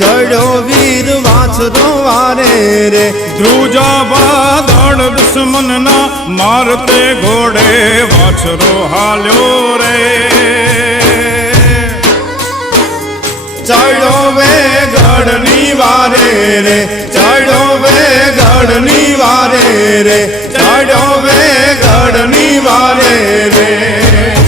ચડ્યો વીર વાછરો વારે રે ધ્રુજા વાદળ દુશ્મનના મારતે ઘોડે વાછરો હાલ્યો રે ચડ્યો વે ગઢની વારે રે ચડ્યો વે ગઢની વારે રે ચડ્યો વે ગઢની વારે રે